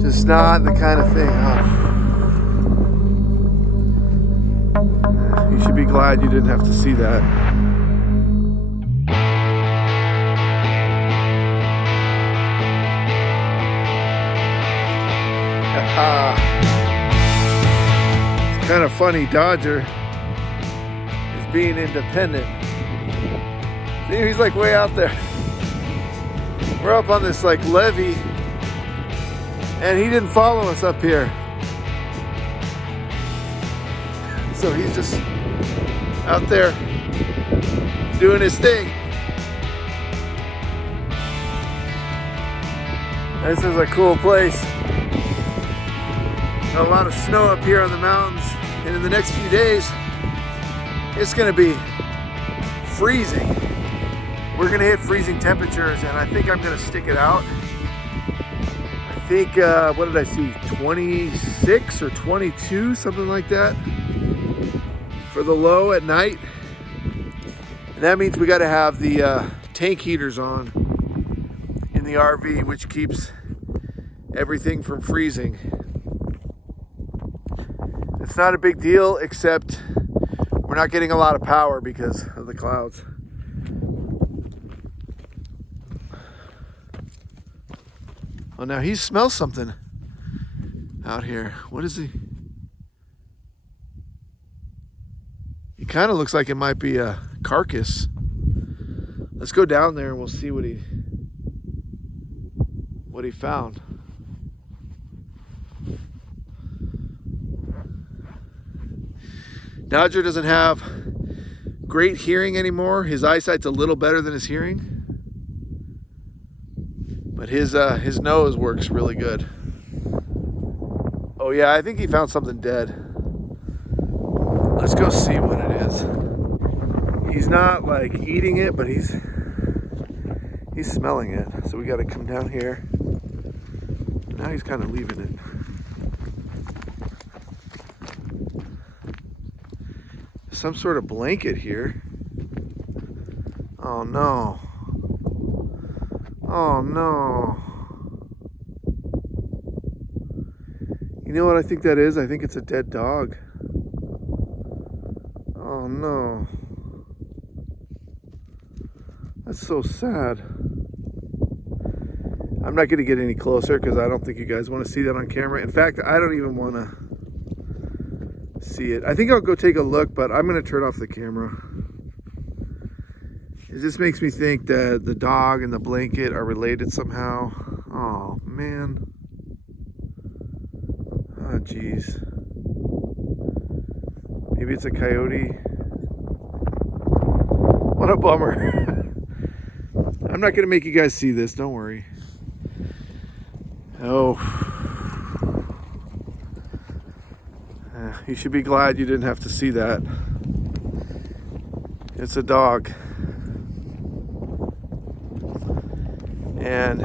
Just not the kind of thing, You should be glad you didn't have to see that. It's kind of funny, Dodger is being independent. See, he's like way out there. We're up on this like levee, and he didn't follow us up here. So he's just out there doing his thing. This is a cool place. A lot of snow up here on the mountains, and in the next few days, it's gonna be freezing. We're gonna hit freezing temperatures, and I think I'm gonna stick it out. I think, what did I see? 26 or 22, something like that, for the low at night. And that means we gotta have the tank heaters on in the RV, which keeps everything from freezing. It's not a big deal, except we're not getting a lot of power because of the clouds. Oh, now he smells something out here. What is he? He kind of looks like it might be a carcass. Let's go down there and we'll see what he found. Dodger doesn't have great hearing anymore. His eyesight's a little better than his hearing. But his nose works really good. Oh yeah, I think he found something dead. Let's go see what it is. He's not like eating it, but he's smelling it. So we gotta come down here. Now he's kind of leaving it. Some sort of blanket here. Oh no. Oh no. You know what I think that is? I think it's a dead dog. Oh no. That's so sad. I'm not going to get any closer because I don't think you guys want to see that on camera. In fact, I don't even want to see it. I think I'll go take a look, but I'm going to turn off the camera. It just makes me think that the dog and the blanket are related somehow. Oh man. Oh geez. Maybe it's a coyote. What a bummer. I'm not going to make you guys see this, don't worry. Oh. You should be glad you didn't have to see that. It's a dog. And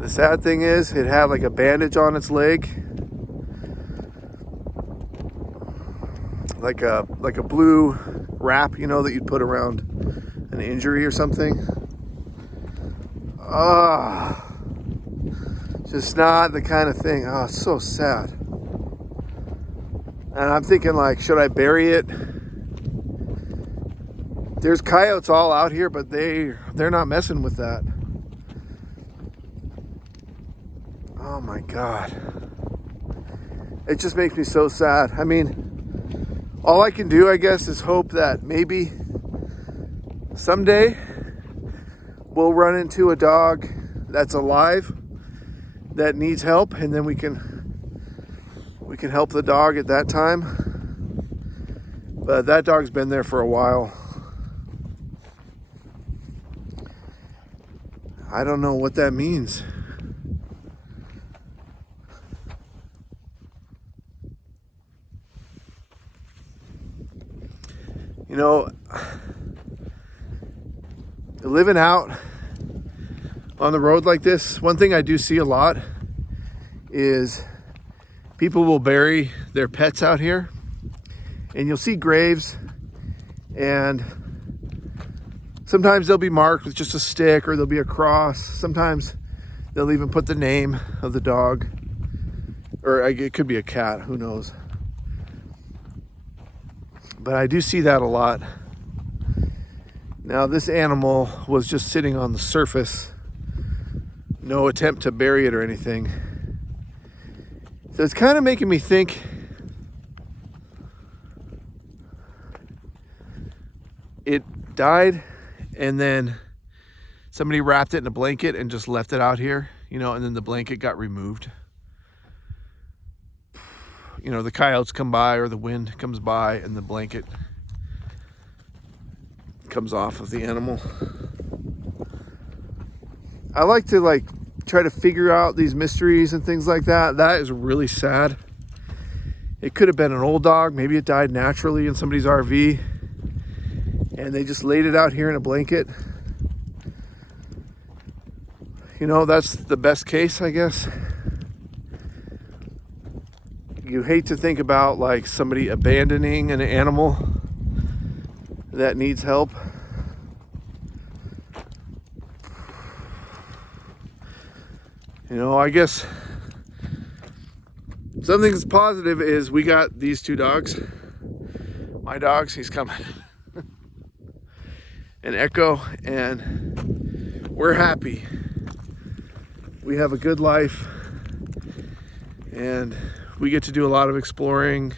the sad thing is, it had like a bandage on its leg. Like a blue wrap, you know, that you'd put around an injury or something. Just not the kind of thing. Oh, it's so sad. And I'm thinking, like, should I bury it? There's coyotes all out here, but they're not messing with that. Oh my God. It just makes me so sad. I mean, all I can do, I guess, is hope that maybe someday we'll run into a dog that's alive that needs help, and then we can help the dog at that time. But that dog's been there for a while. I don't know what that means. You know, living out on the road like this, one thing I do see a lot is people will bury their pets out here, and you'll see graves, and Sometimes they'll be marked with just a stick, or there'll be a cross. Sometimes they'll even put the name of the dog, or it could be a cat, who knows. But I do see that a lot. Now this animal was just sitting on the surface. No attempt to bury it or anything. So it's kind of making me think it died and then somebody wrapped it in a blanket and just left it out here, you know, and then the blanket got removed. You know, the coyotes come by or the wind comes by and the blanket comes off of the animal. I like to try to figure out these mysteries and things like that. That is really sad. It could have been an old dog. Maybe it died naturally in somebody's RV and they just laid it out here in a blanket. You know, that's the best case, I guess. You hate to think about like somebody abandoning an animal that needs help. You know, I guess something that's positive is we got these two dogs. My dogs, he's coming. And Echo, and we're happy. We have a good life and we get to do a lot of exploring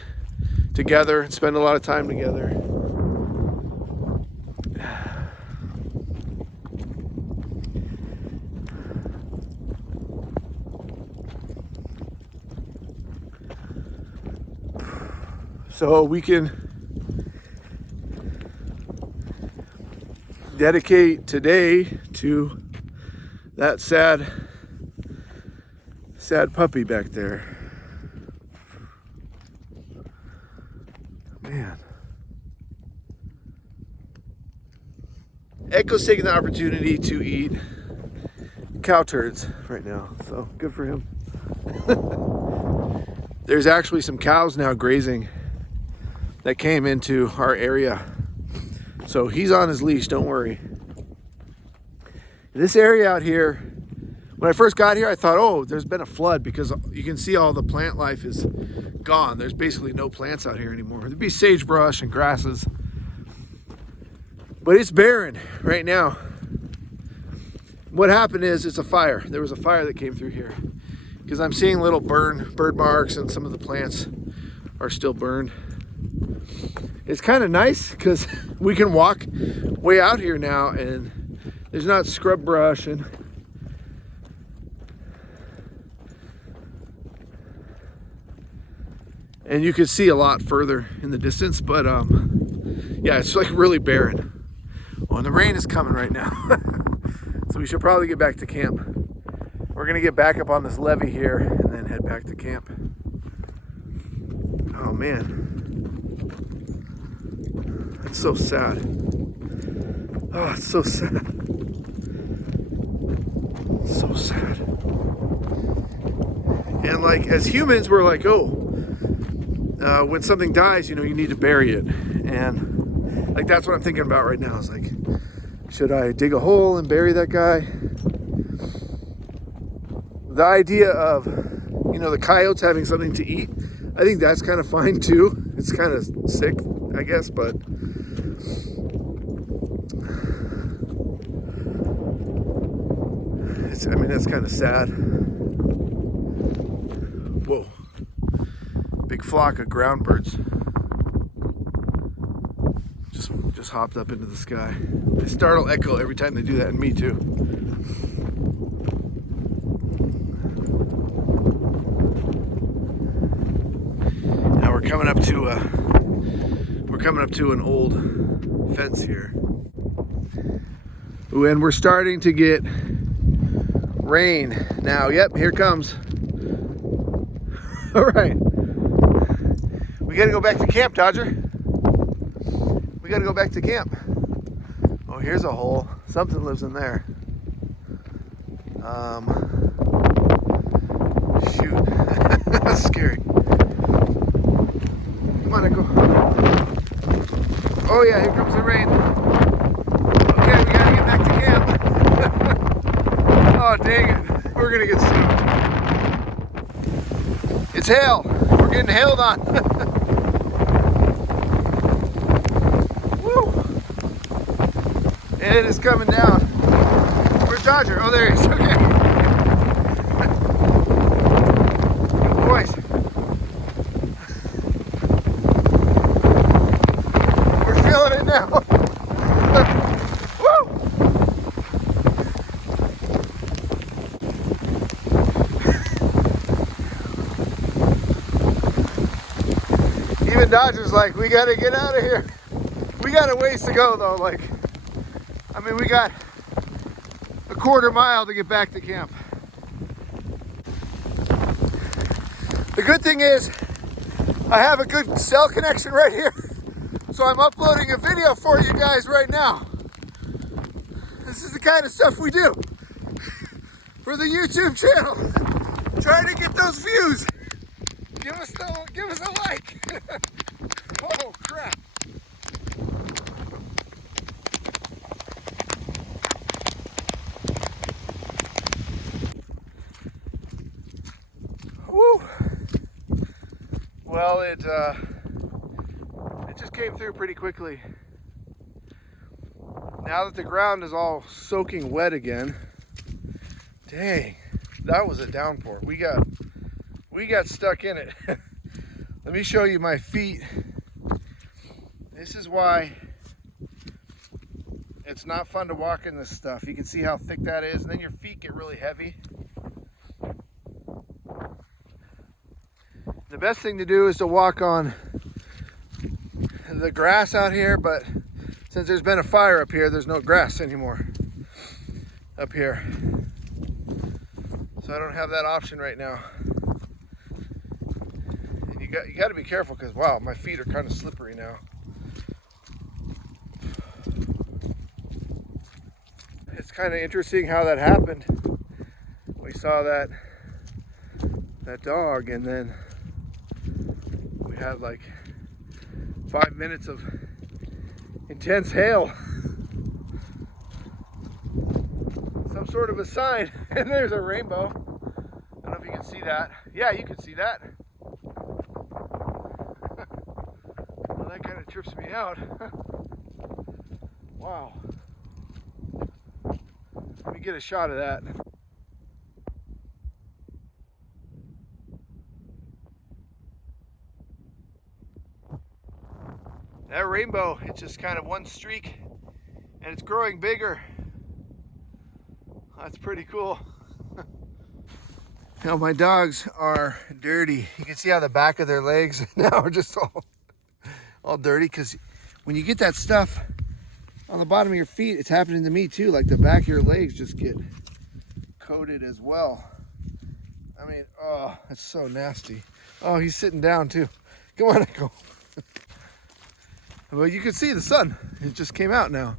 together and spend a lot of time together. So we can dedicate today to that sad puppy back there. Man. Echo's taking the opportunity to eat cow turds right now, so good for him. There's actually some cows now grazing that came into our area. So he's on his leash, don't worry. This area out here, when I first got here, I thought, oh, there's been a flood because you can see all the plant life is gone. There's basically no plants out here anymore. There'd be sagebrush and grasses. But it's barren right now. What happened is it's a fire. There was a fire that came through here because I'm seeing little bird marks and some of the plants are still burned. It's kind of nice because we can walk way out here now and there's not scrub brush and you can see a lot further in the distance, but yeah, it's like really barren. Well, and the rain is coming right now. So we should probably get back to camp. We're gonna get back up on this levee here and then head back to camp. Oh man. That's so sad. Oh, it's so sad. So sad. And like as humans, we're like, oh, when something dies, you know, you need to bury it. And like that's what I'm thinking about right now. It's like, should I dig a hole and bury that guy? The idea of, you know, the coyotes having something to eat, I think that's kind of fine too. It's kind of sick, I guess, but I mean, that's kind of sad. Whoa. Big flock of ground birds. Just hopped up into the sky. They startle Echo every time they do that, and me too. Now we're coming up to an old fence here. Ooh, and we're starting to get rain now. Yep, here it comes. All right, we gotta go back to camp, Dodger. We gotta go back to camp. Oh, here's a hole. Something lives in there. Shoot. That's scary. Come on, Echo. Oh yeah, here comes the rain. Okay, we intense hail. We're getting hailed on. Woo! And it is coming down. Where's Dodger? Oh, there he is. Okay. Good boys. We're feeling it now. Woo! Even Dodger's like, we gotta get out of here. We got a ways to go though. Like, I mean, we got a quarter mile to get back to camp. The good thing is I have a good cell connection right here. So I'm uploading a video for you guys right now. This is the kind of stuff we do for the YouTube channel. Trying to get those views. Give us a like. Oh crap. Woo. Well, it just came through pretty quickly. Now that the ground is all soaking wet again. Dang, that was a downpour. We got stuck in it. Let me show you my feet. This is why it's not fun to walk in this stuff. You can see how thick that is, and then your feet get really heavy. The best thing to do is to walk on the grass out here, but since there's been a fire up here, there's no grass anymore up here. So I don't have that option right now. And you got to be careful because, wow, my feet are kind of slippery now. It's kind of interesting how that happened. We saw that dog, and then we had like 5 minutes of intense hail. Some sort of a sign, and there's a rainbow. I don't know if you can see that. Yeah, you can see that. Well, that kind of trips me out. Wow. Let me get a shot of that. That rainbow, it's just kind of one streak, and it's growing bigger. That's pretty cool. Now my dogs are dirty. You can see how the back of their legs now are just all dirty, because when you get that stuff on the bottom of your feet, it's happening to me too. Like the back of your legs just get coated as well. I mean, oh, that's so nasty. Oh, he's sitting down too. Come on, Echo. Well, you can see the sun. It just came out now.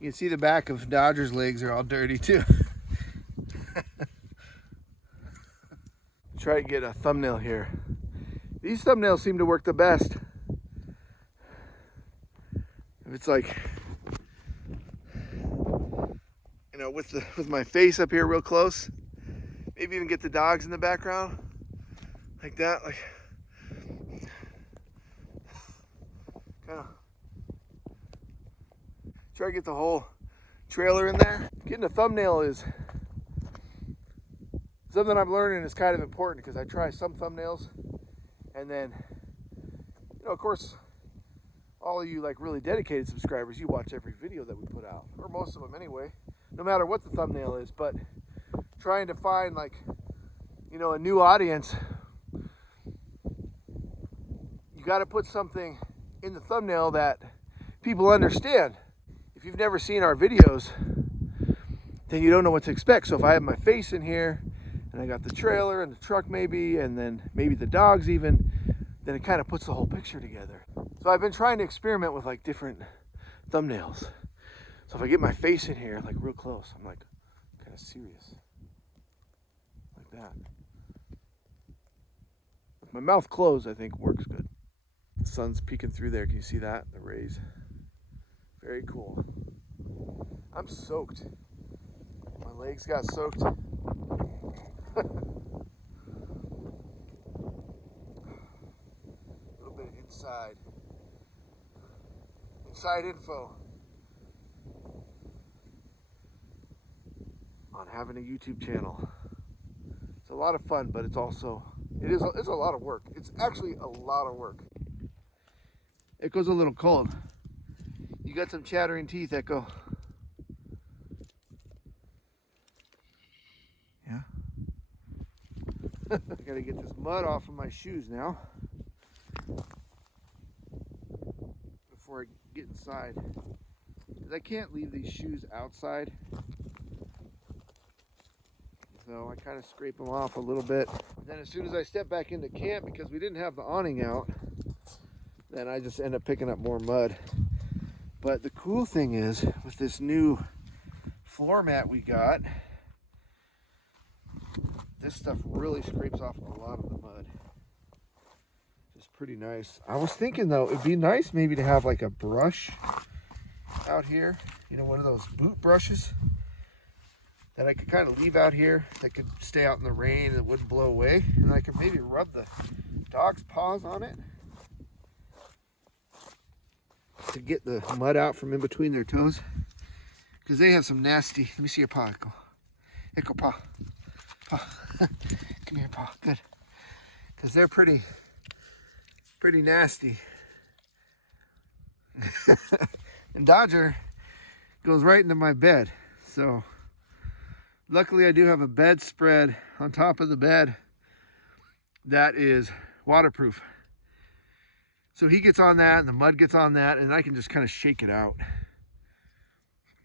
You can see the back of Dodger's legs are all dirty too. Try to get a thumbnail here. These thumbnails seem to work the best. If it's like, you know, with my face up here real close, maybe even get the dogs in the background like that, like kind of try to get the whole trailer in there. Getting a thumbnail is something I'm learning is kind of important, because I try some thumbnails and then, you know, of course, all of you like really dedicated subscribers, you watch every video that we put out, or most of them anyway, no matter what the thumbnail is. But trying to find, like, you know, a new audience, you got to put something in the thumbnail that people understand. If you've never seen our videos, then you don't know what to expect. So if I have my face in here, and I got the trailer and the truck maybe, and then maybe the dogs even, then it kind of puts the whole picture together. So I've been trying to experiment with like different thumbnails. So if I get my face in here, like real close, I'm like kind of serious. Like that. With my mouth closed, I think works good. The sun's peeking through there. Can you see that? The rays. Very cool. I'm soaked. My legs got soaked. A little bit inside. Inside info on having a YouTube channel. It's a lot of fun, but it's also, it's a lot of work. It's actually a lot of work. Echo's a little cold. You got some chattering teeth, Echo. Yeah. I gotta get this mud off of my shoes now before I get inside. Because I can't leave these shoes outside. So I kind of scrape them off a little bit. Then as soon as I step back into camp, because we didn't have the awning out, then I just end up picking up more mud. But the cool thing is, with this new floor mat we got, this stuff really scrapes off a lot of the mud. It's pretty nice. I was thinking though, it'd be nice maybe to have like a brush out here. You know, one of those boot brushes that I could kind of leave out here that could stay out in the rain and it wouldn't blow away. And I could maybe rub the dog's paws on it to get the mud out from in between their toes. Because they have some nasty, let me see your paw, Echo. Echo, paw. Paw. Come here, paw, good. Because they're pretty nasty. And Dodger goes right into my bed. So luckily I do have a bedspread on top of the bed that is waterproof. So he gets on that and the mud gets on that and I can just kind of shake it out.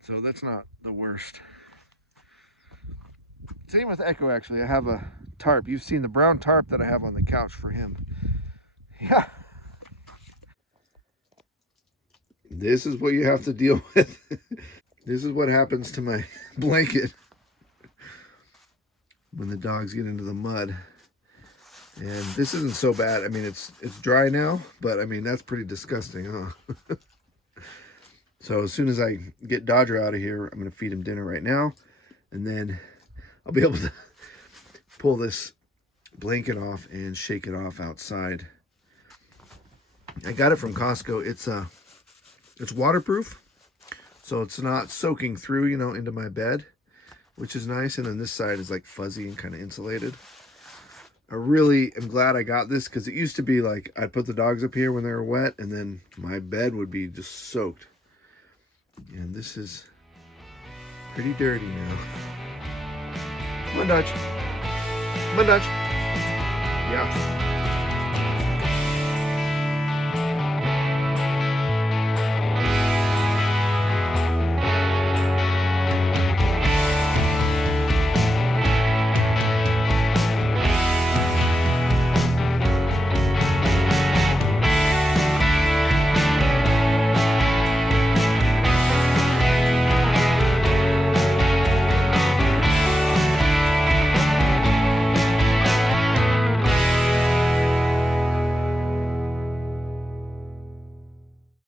So that's not the worst. Same with Echo actually. I have a tarp. You've seen the brown tarp that I have on the couch for him. Yeah. This is what you have to deal with. This is what happens to my blanket when the dogs get into the mud. And this isn't so bad. I mean, it's dry now, but I mean, that's pretty disgusting, huh? So as soon as I get Dodger out of here, I'm going to feed him dinner right now. And then I'll be able to pull this blanket off and shake it off outside. I got it from Costco. It's waterproof, so it's not soaking through, you know, into my bed, which is nice. And then this side is like fuzzy and kind of insulated. I really am glad I got this because it used to be like I'd put the dogs up here when they were wet and then my bed would be just soaked. And this is pretty dirty now. Come on, Dutch. Come on, Dutch. Yeah.